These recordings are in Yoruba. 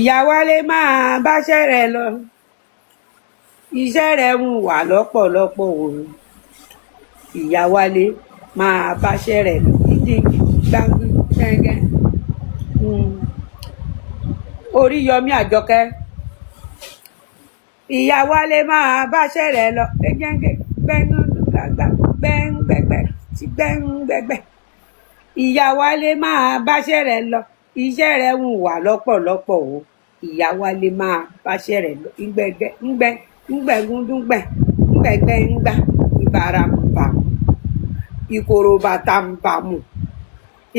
Ìyá Wálé máa báṣẹ́ rẹ̀ lọ iṣẹ́ rẹ̀ ń wà lọ́pọ̀lọpọ̀ òun. Ìyá Wálé máa báṣẹ́ rẹ̀ lọ ìdí gbáǹgì gbẹ́ngẹ́. Oríyọmí Àjọkẹ́. Ìyá Wálé máa báṣẹ́ rẹ̀ lọ gbẹ́ngẹ́ gbẹ́ngbẹ́gbẹ́ ti gbẹ́ngbẹ́gbẹ́. Ìyá Wálé máa báṣẹ́ rẹ̀ lọ iṣẹ́ rẹ̀ ń wà lọ́pọ̀lọpọ̀ òun. Ìyá Wálé máa báṣẹ́ rẹ̀ lọ ìgbẹ́gbẹ́ ńgbẹ́ ńgbẹ́gúndúngbẹ́ ńgbẹ́gbẹ́ ńgbà ìbáramùbàmù ìkòròbàtàmùbàmù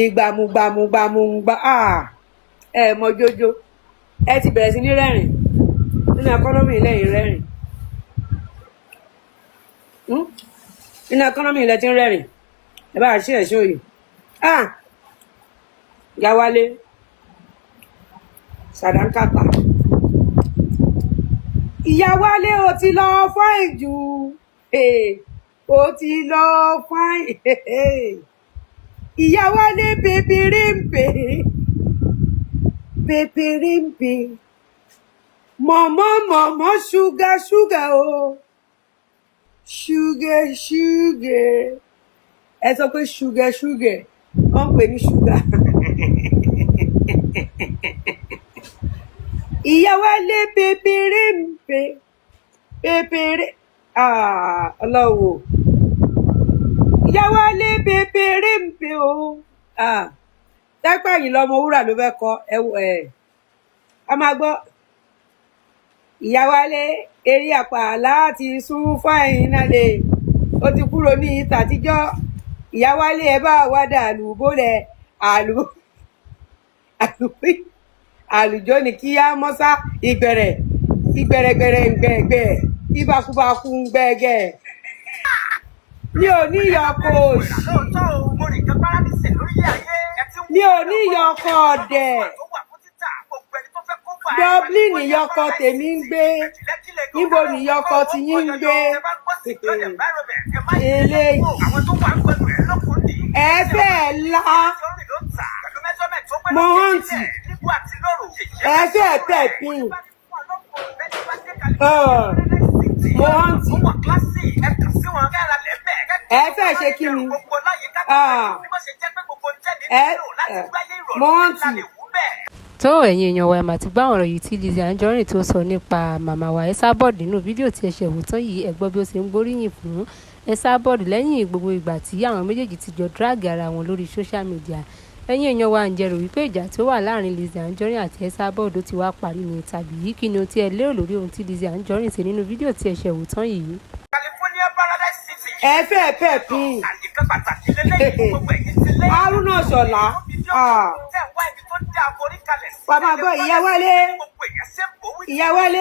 ìgbàmùgbàmùgbàmùgbà. Ẹ mọ jójó ẹ ti bẹ̀rẹ̀ sí ní rẹ́rìn nínú ẹkọ́nọ́mì lẹ́yìn rẹ́rìn nínú ẹkọ́nọ́mì ilẹ̀ tí ń rẹ́rìn ẹ bá ṣe ẹ̀ṣọ́ yìí. Ìyá Wálé ṣàdánkátà. Ìyá Wálé ó ti lọ fáìn jù ó ti lọ fáìn. Ìyá Wálé pèpèrèmpè pèpèrèmpè mọ̀mọ́ ṣúgà ṣúgà o ṣúgà ṣúgà ẹ sọ pé ṣúgà ṣúgà wọ́n pè ní ṣúgà. Ìyá Wálé pèpèrèmpè pèpèrè ọlọ́wọ́. Ìyá Wálé pèpèrèmpè o dápẹ́ yìí lọ́mọ wúrà ló fẹ́ kọ a máa gbọ́. Ìyá Wálé eré àpá láti sún fáìn náà lè ó ti kúrò ní ìtàtijọ́. Ìyá Wálé ẹ bá wá dà àlùbọ́lẹ̀ àlùjọ ni kí á mọ́sá ìgbẹ̀rẹ̀ ìgbẹ̀rẹ̀gbẹ̀rẹ̀ ǹgbẹ̀gbẹ̀ ìbákúbákú ǹgbẹ̀gẹ̀. Mi ò ní ìyọkọ̀ òṣì mi ò ní ìyọkọ̀ ọ̀dẹ̀. Dublin ìyọkọ̀ tèmi ń gbé níbo ni ìyọkọ̀ tí yín ń gbé. Eléyìí ẹ fẹ́ la mọ́hàntì ẹ fẹ́ tẹ̀ pín mọ́hàntì ẹ fẹ́ ṣe kí ni mọ́hàntì. tó ẹ̀yin èèyàn wa ẹ̀ mà ti gbá ọ̀rọ̀ yìí tí Lizzy Anjorin tó sọ nípa màmá wa ESABOD nínú fídíò tí ẹ ṣe wò tán yìí. ẹ gbọ́ bí ó ṣe ń gbóríyìn fún ESABOD lẹ́yìn gbogbo ìgbà tí àwọn méjèèjì ti jọ drag ara wọn lórí social media. ẹ̀yin èèyàn wa ǹjẹ́ rò wípé ìjà tó wà láàrin Lizzy Anjorin àti ESABOD ó ti wá parí ni tàbí kí ni o tí ẹ lérò lórí ohun tí Lizzy Anjorin ṣe nínú fídíò tí ẹ ṣe wò tán yìí. ẹ fẹ́ pẹ̀ pín Haruna Ṣọlá bàbá gbọ́ Ìyá Wálé